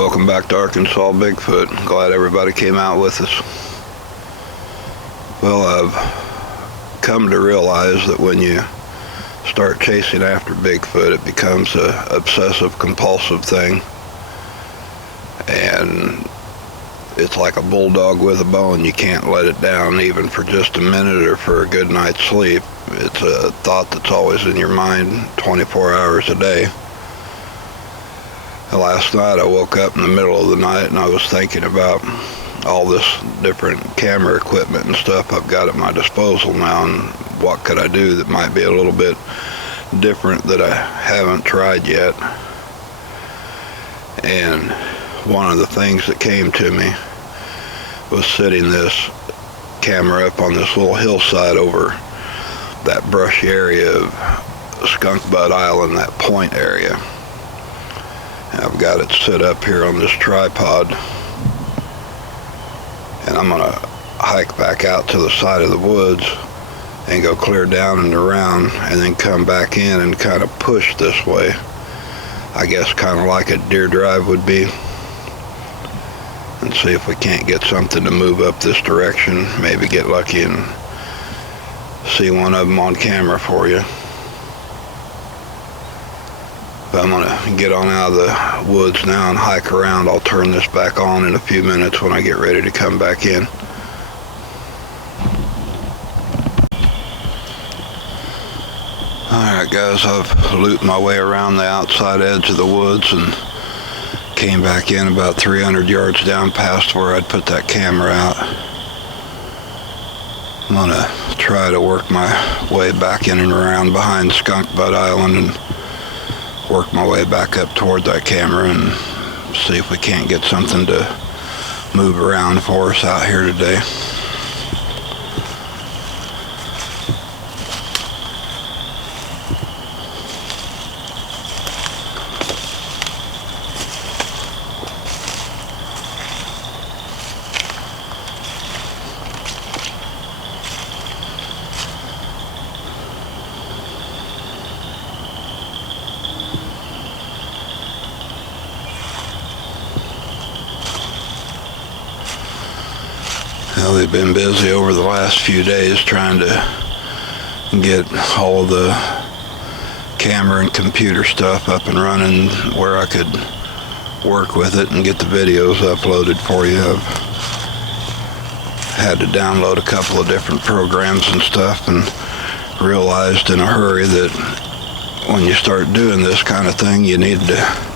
Welcome back to Arkansas Bigfoot. Glad everybody came out with us. Well, I've come to realize that when you start chasing after Bigfoot, it becomes an obsessive compulsive thing. And it's like a bulldog with a bone. You can't let it down even for just a minute or for a good night's sleep. It's a thought that's always in your mind 24 hours a day. Last night I woke up in the middle of the night and I was thinking about all this different camera equipment and stuff I've got at my disposal now, and what could I do that might be a little bit different that I haven't tried yet. And one of the things that came to me was setting this camera up on this little hillside over that brushy area of Skunk Butt Island, that point area. I've got it set up here on this tripod, and I'm going to hike back out to the side of the woods and go clear down and around and then come back in and kind of push this way. I guess kind of like a deer drive would be, and see if we can't get something to move up this direction, maybe get lucky and see one of them on camera for you. But I'm going to get on out of the woods now and hike around. I'll turn this back on in a few minutes when I get ready to come back in. Alright guys, I've looped my way around the outside edge of the woods and came back in about 300 yards down past where I'd put that camera out. I'm going to try to work my way back in and around behind Skunk Butt Island and work my way back up toward that camera and see if we can't get something to move around for us out here today. Well, we've been busy over the last few days trying to get all the camera and computer stuff up and running where I could work with it and get the videos uploaded for you. I've had to download a couple of different programs and stuff, and realized in a hurry that when you start doing this kind of thing, you need to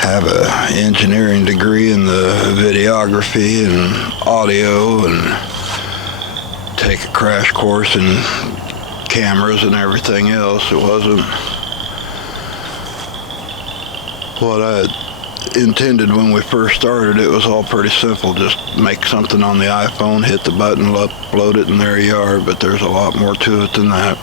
have an engineering degree in the videography and audio and take a crash course in cameras and everything else. It wasn't what I intended when we first started. It was all pretty simple. Just make something on the iPhone, hit the button, upload it, and there you are. But there's a lot more to it than that.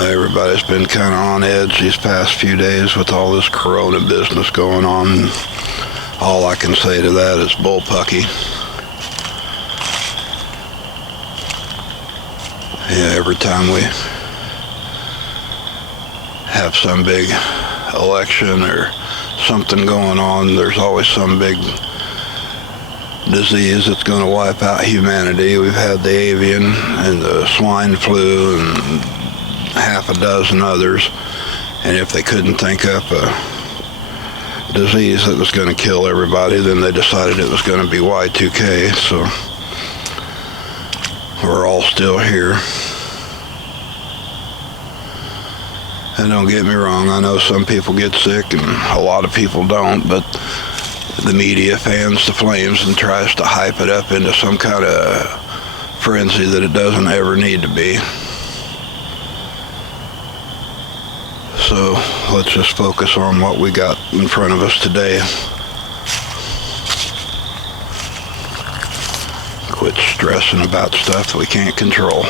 Everybody's been kind of on edge these past few days with all this corona business going on. All I can say to that is bullpucky. Yeah, every time we have some big election or something going on, there's always some big disease that's going to wipe out humanity. We've had the avian and the swine flu and half a dozen others, and if they couldn't think up a disease that was going to kill everybody, then they decided it was going to be Y2K. So we're all still here. And don't get me wrong, I know some people get sick and a lot of people don't, but the media fans the flames and tries to hype it up into some kind of frenzy that it doesn't ever need to be. So let's just focus on what we got in front of us today. Quit stressing about stuff we can't control.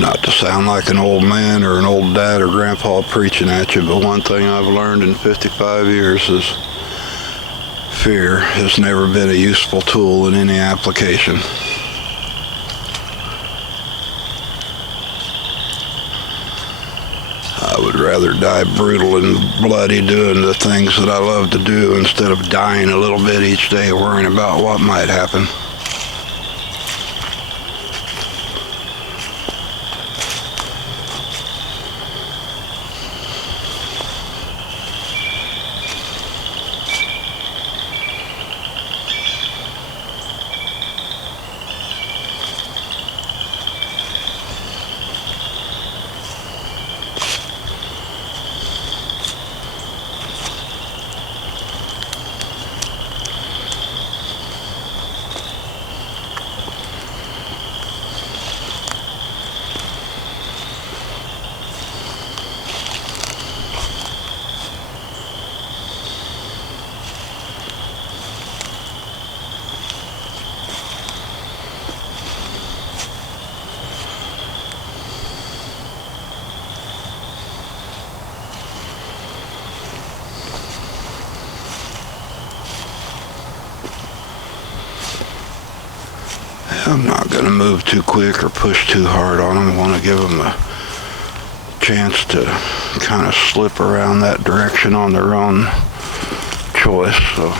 Not to sound like an old man or an old dad or grandpa preaching at you, but one thing I've learned in 55 years is fear has never been a useful tool in any application. I would rather die brutal and bloody doing the things that I love to do instead of dying a little bit each day worrying about what might happen. I'm not going to move too quick or push too hard on them. I want to give them a chance to kind of slip around that direction on their own choice. So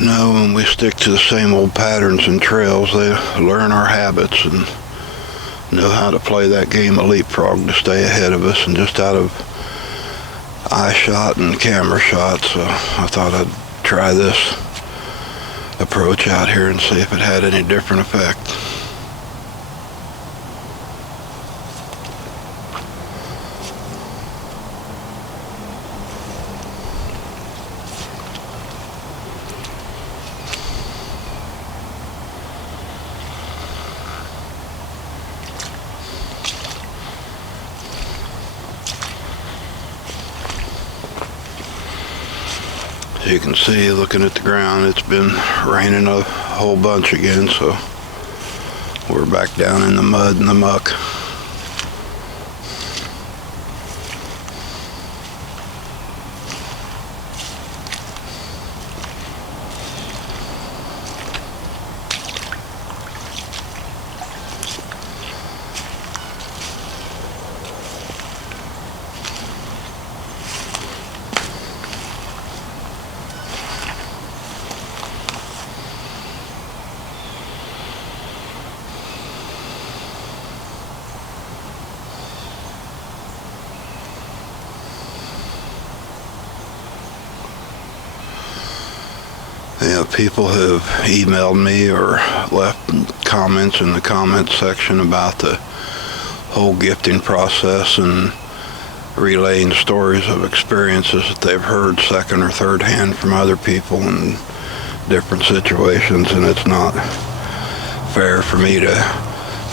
no, when we stick to the same old patterns and trails, they learn our habits and know how to play that game of leapfrog to stay ahead of us and just out of eye shot and camera shot. So I thought I'd try this approach out here and see if it had any different effect. You can see, looking at the ground, it's been raining a whole bunch again, so we're back down in the mud and the muck. People have emailed me or left comments in the comments section about the whole gifting process and relaying stories of experiences that they've heard second or third hand from other people in different situations, and it's not fair for me to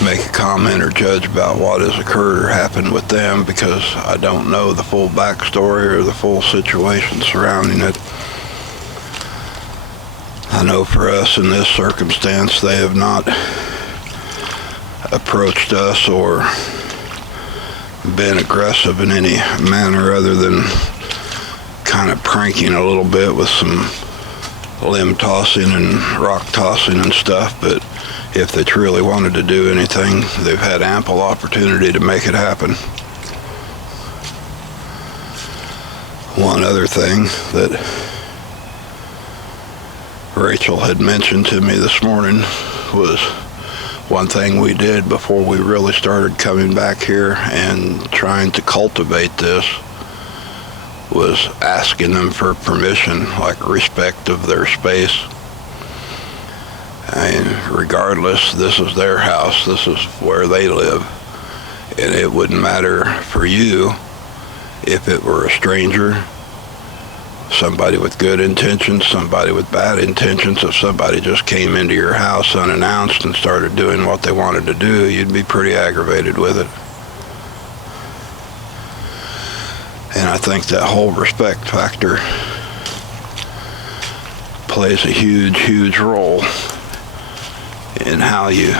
make a comment or judge about what has occurred or happened with them because I don't know the full backstory or the full situation surrounding it. I know for us in this circumstance, they have not approached us or been aggressive in any manner other than kind of pranking a little bit with some limb tossing and rock tossing and stuff, but if they truly wanted to do anything, they've had ample opportunity to make it happen. One other thing that Rachel had mentioned to me this morning was one thing we did before we really started coming back here and trying to cultivate this was asking them for permission, like respect of their space. And regardless, this is their house, this is where they live, and it wouldn't matter for you if it were a stranger, somebody with good intentions, somebody with bad intentions. If somebody just came into your house unannounced and started doing what they wanted to do, you'd be pretty aggravated with it. And I think that whole respect factor plays a huge, huge role in how you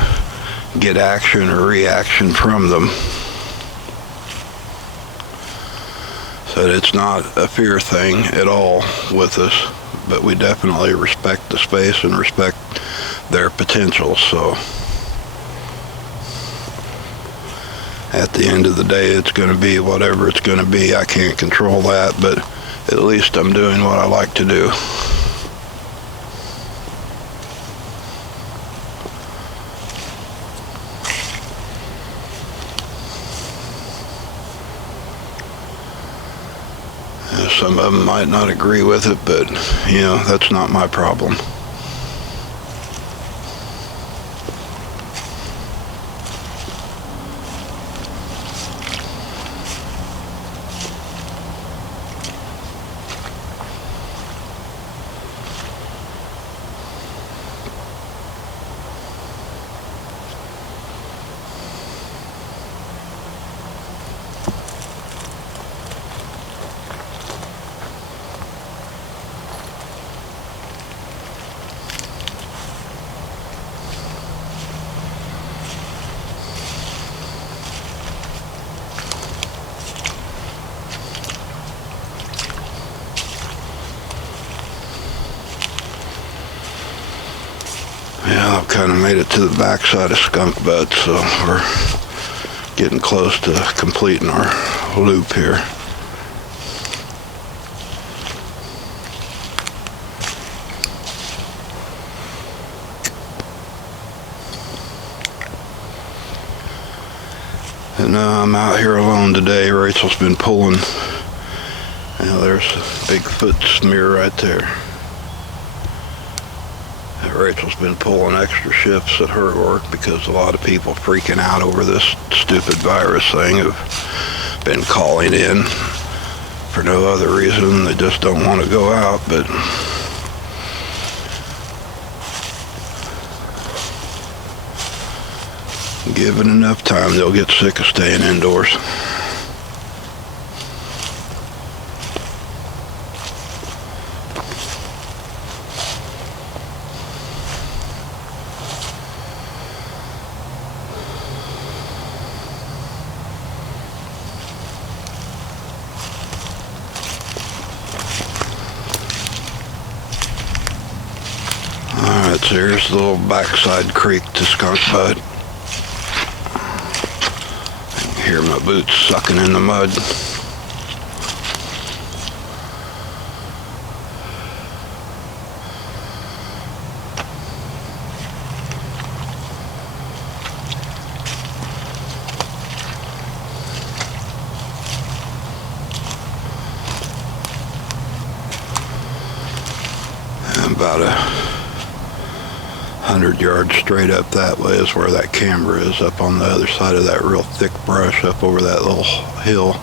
get action or reaction from them. So it's not a fear thing at all with us, but we definitely respect the space and respect their potential. So at the end of the day, it's going to be whatever it's going to be. I can't control that, but at least I'm doing what I like to do. Some of them might not agree with it, but, that's not my problem. Yeah, I've kind of made it to the backside of Skunk Butt, so we're getting close to completing our loop here. And I'm out here alone today. Rachel's been pulling. There's a Bigfoot smear right there. Rachel's been pulling extra shifts at her work because a lot of people freaking out over this stupid virus thing have been calling in for no other reason. They just don't want to go out, but given enough time, they'll get sick of staying indoors. Alright, so here's the little backside creek to Skunk Butt. I can hear my boots sucking in the mud. About 100 yards straight up that way is where that camera is, up on the other side of that real thick brush up over that little hill.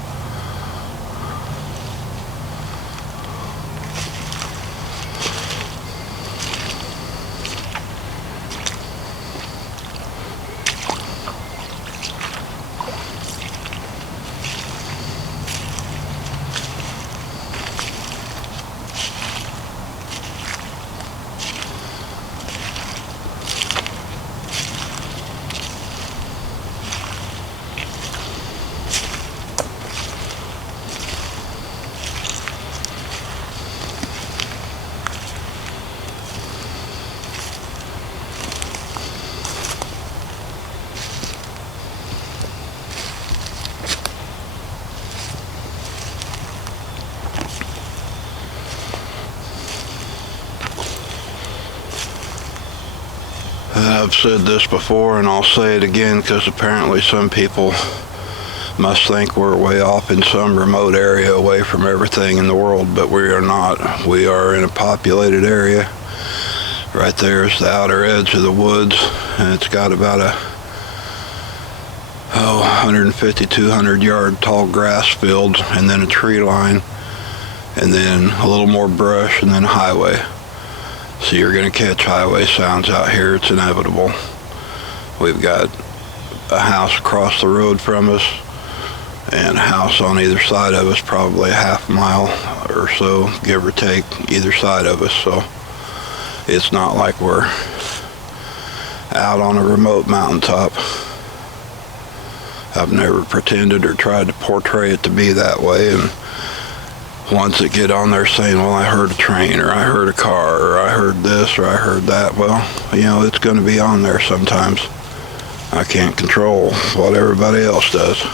I've said this before and I'll say it again because apparently some people must think we're way off in some remote area away from everything in the world, but we are not. We are in a populated area. Right there is the outer edge of the woods, and it's got about a 150, 200 yard tall grass field, and then a tree line, and then a little more brush, and then a highway. So you're going to catch highway sounds out here. It's inevitable. We've got a house across the road from us and a house on either side of us, probably a half mile or so, give or take, either side of us. So it's not like we're out on a remote mountaintop. I've never pretended or tried to portray it to be that way, and ones that get on there saying, well, I heard a train, or I heard a car, or I heard this, or I heard that, well, you know, it's going to be on there sometimes. I can't control what everybody else does.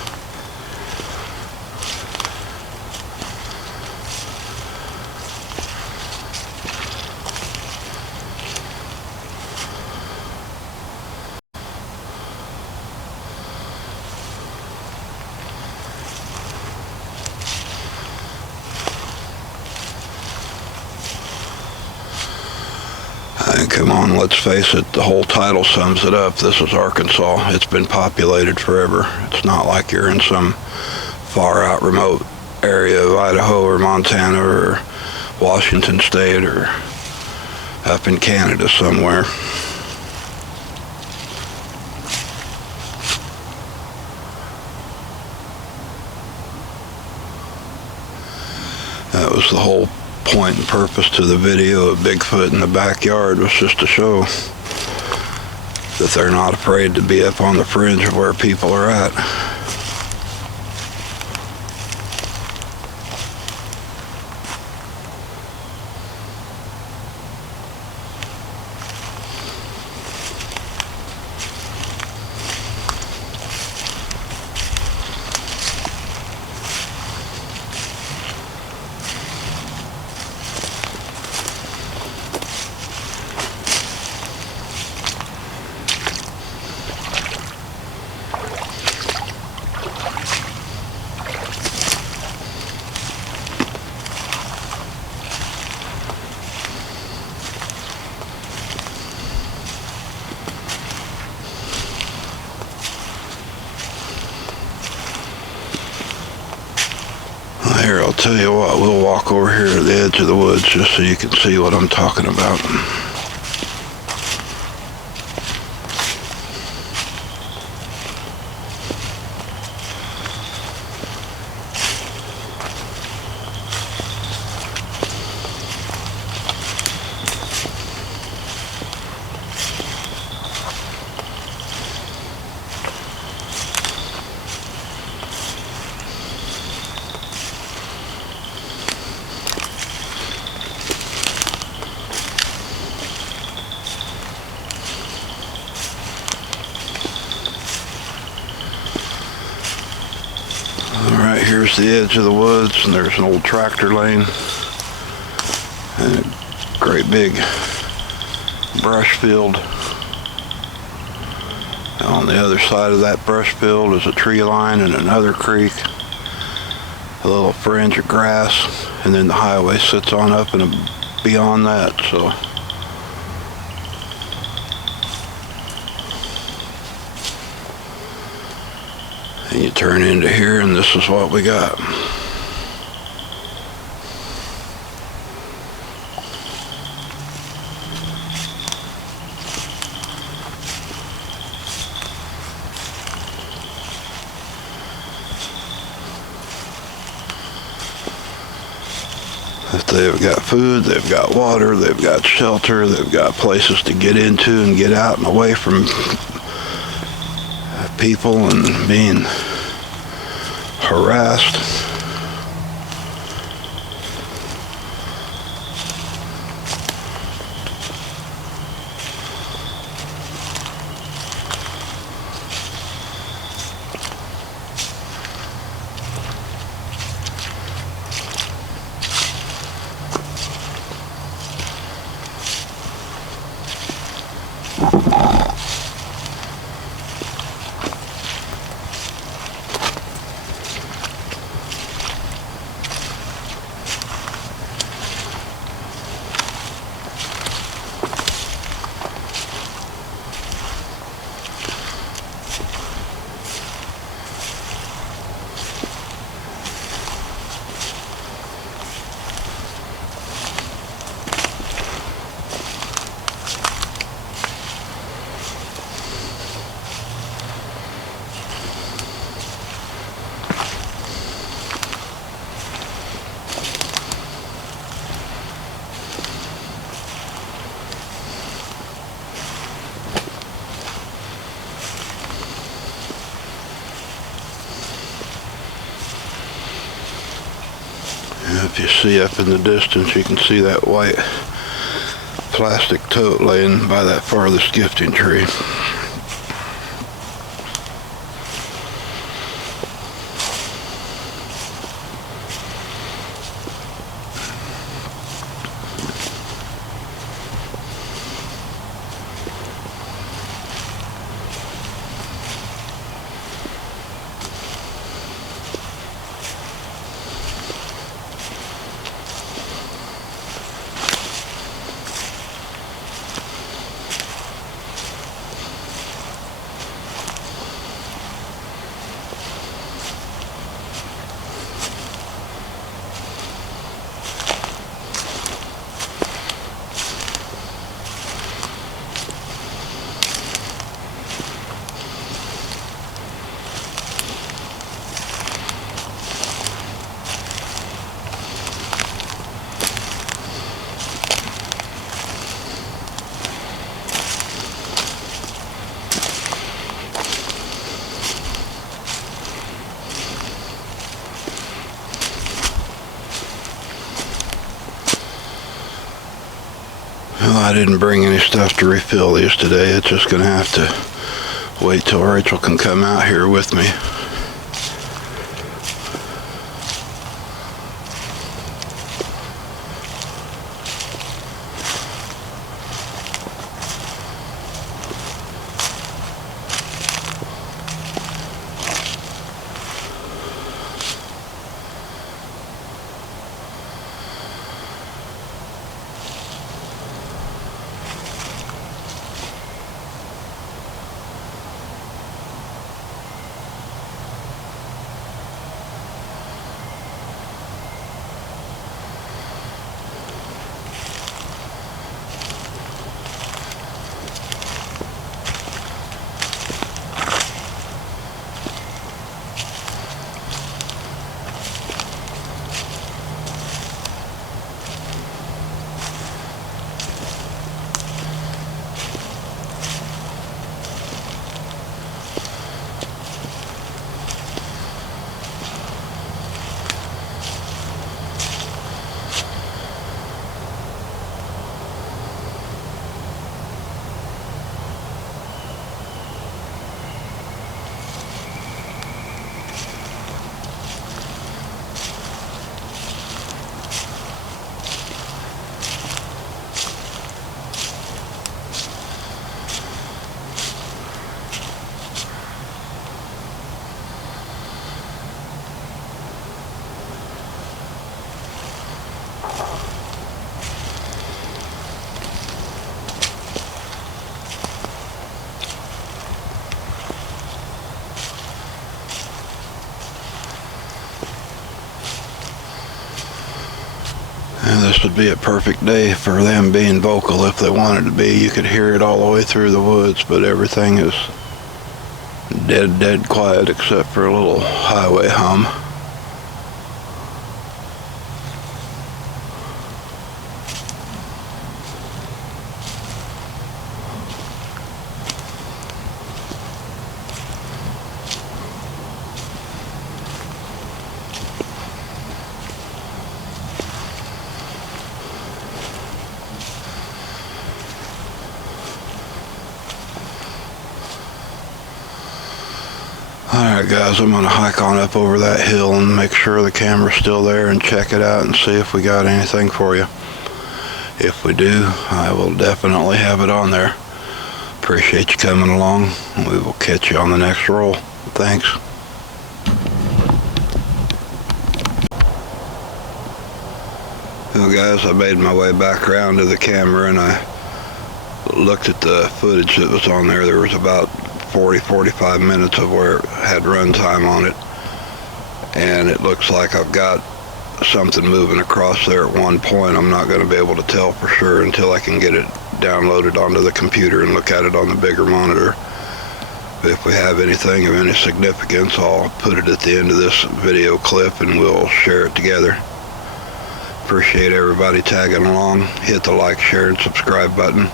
And come on, let's face it, the whole title sums it up. This is Arkansas. It's been populated forever. It's not like you're in some far out remote area of Idaho or Montana or Washington State or up in Canada somewhere. That was the whole point and purpose to the video of Bigfoot in the backyard, was just to show that they're not afraid to be up on the fringe of where people are at. Here, I'll tell you what, we'll walk over here to the edge of the woods just so you can see what I'm talking about. Alright, here's the edge of the woods, and there's an old tractor lane and a great big brush field. On the other side of that brush field is a tree line and another creek, a little fringe of grass, and then the highway sits on up in a beyond that, so. And you turn into here, and this is what we got. If they've got food, they've got water, they've got shelter, they've got places to get into and get out and away from people and being harassed. If you see up in the distance, you can see that white plastic tote laying by that farthest gifting tree. Well, I didn't bring any stuff to refill these today. It's just going to have to wait till Rachel can come out here with me. This would be a perfect day for them being vocal if they wanted to be. You could hear it all the way through the woods, but everything is dead quiet except for a little highway hum. Alright guys, I'm going to hike on up over that hill and make sure the camera's still there and check it out and see if we got anything for you. If we do, I will definitely have it on there. Appreciate you coming along. We will catch you on the next roll. Thanks. Well guys, I made my way back around to the camera and I looked at the footage that was on there. There was about 45 minutes of where it had runtime on it, and it looks like I've got something moving across there at one point. I'm not going to be able to tell for sure until I can get it downloaded onto the computer and look at it on the bigger monitor. But if we have anything of any significance, I'll put it at the end of this video clip and we'll share it together. Appreciate everybody tagging along. Hit the like, share, and subscribe button,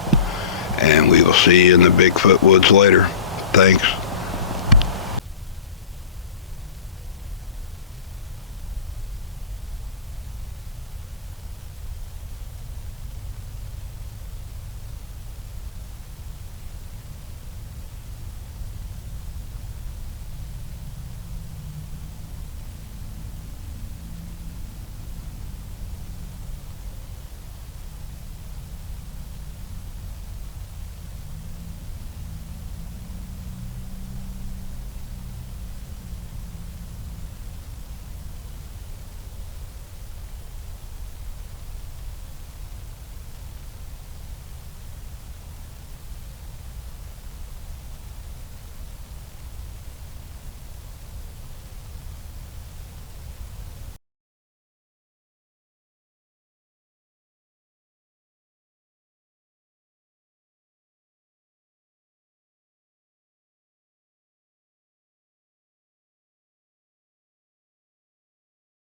and we will see you in the Bigfoot woods later. Thanks.